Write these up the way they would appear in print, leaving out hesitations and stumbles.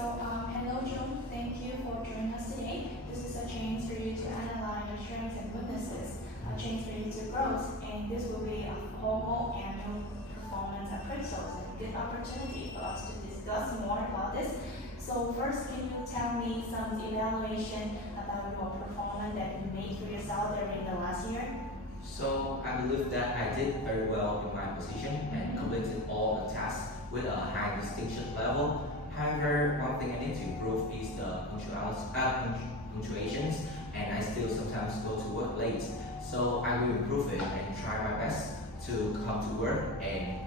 Hello, June. Thank you for joining us today. This is a chance for you to analyze your strengths and weaknesses, a chance for you to grow, and this will be a formal annual performance appraisal, a good opportunity for us to discuss more about this. So first, can you tell me some evaluation about your performance that you made for yourself during the last year? So I believe that I did very well in my position and completed all the tasks with a high distinction level. However, one thing I need to improve is the punctuations, and I still sometimes go to work late. So I will improve it and try my best to come to work and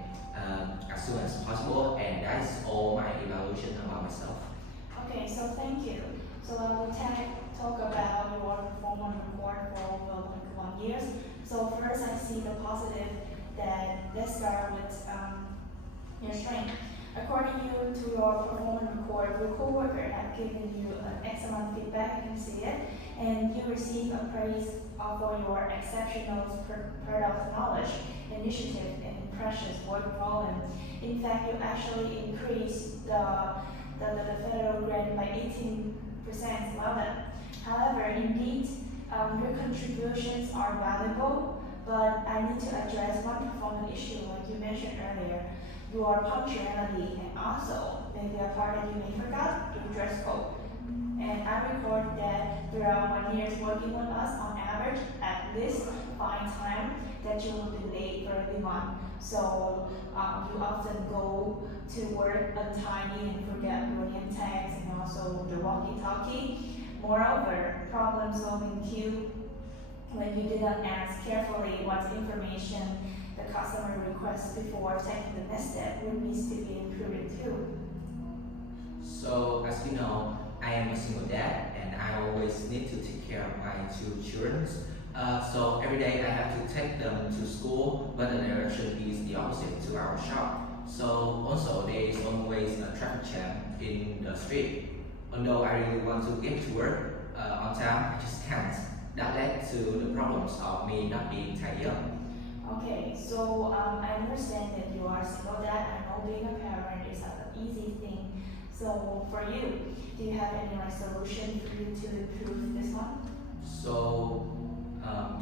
as soon as possible. And that's all my evaluation about myself. Okay, so thank you. So I will talk about your performance report for over 1 year. So first I see the positive that let's start with your strength. According to your performance report, your coworker have given you an excellent feedback, you can see it, and you receive a praise for your exceptional product knowledge, initiative, and precious work volume. In fact, you actually increased the federal grant by 18%. Well done. However, indeed, your contributions are valuable, but I need to address one performance issue like you mentioned earlier, your punctuality, and also maybe a part that you may forgot, your dress code. And I record that throughout 1 year working with us, on average, at least 5 times that you will be late for every month. So you often go to work untimely and forget your name tags and also the walkie-talkie. Moreover, problem-solving queue when you did not ask carefully what information the customer requests before taking the next step would needs to be improved too. So as you know, I am a single dad and I always need to take care of my 2 children. So every day I have to take them to school, but the direction is the opposite to our shop. So also there is always a traffic jam in the street. Although I really want to get to work on time, I just can't. That led to the problems of me not being tidy up. Okay, so I understand that you are single dad. I know being a parent is not an easy thing. So for you, do you have any solution for you to improve this one? So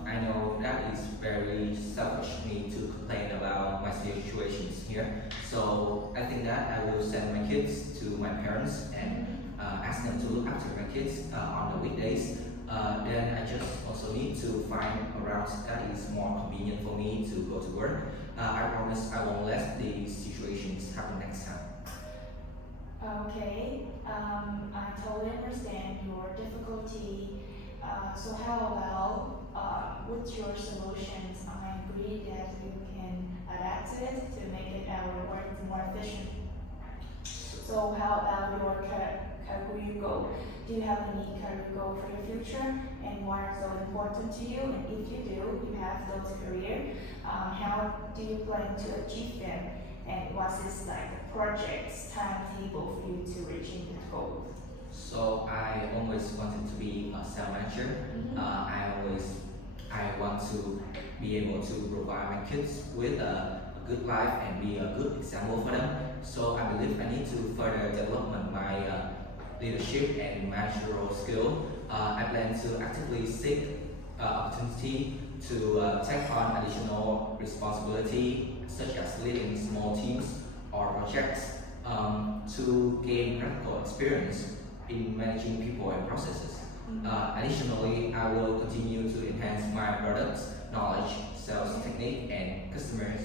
I know that is very selfish of me to complain about my situations here. So I think that I will send my kids to my parents and ask them to look after my kids on the weekdays. Then I just also need to find a route that is more convenient for me to go to work. I promise I won't let these situations happen next time. Okay, I totally understand your difficulty. So how about with your solutions? I agree that you can adapt to it to make it our work more efficient. So how about your career goal? Do you have any career goal for your future, and what are so important to you? And if you do, you have those career. How do you plan to achieve them? And what's this like the project's timetable for you to reaching the goal? So I always wanted to be a sales manager. I want to be able to provide my kids with a good life and be a good example for them. So I believe I need to further develop my leadership and managerial skill. I plan to actively seek opportunity to take on additional responsibility, such as leading small teams or projects, to gain practical experience in managing people and processes. Additionally, I will continue to enhance my products knowledge, sales technique, and customers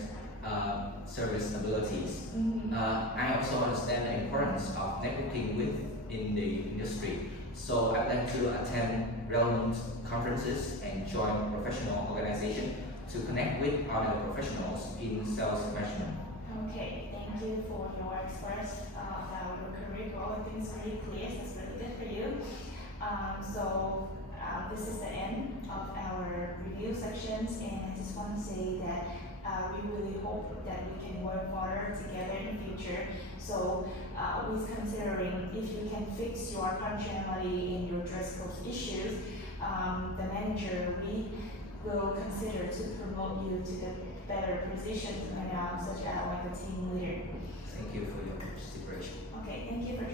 service abilities. I also understand the importance of networking within the industry, so I plan to attend relevant conferences and join professional organizations to connect with other professionals in sales management. Okay, thank you for your express about your career goal. I think it's pretty clear. So it's really good for you. This is the end of our review sections, and I just want to say that we really hope that we can work further together in the future. So with considering if you can fix your punctuality in your dress code issues, the manager will consider to promote you to the better position such as like a team leader. Thank you for your consideration. Okay, thank you for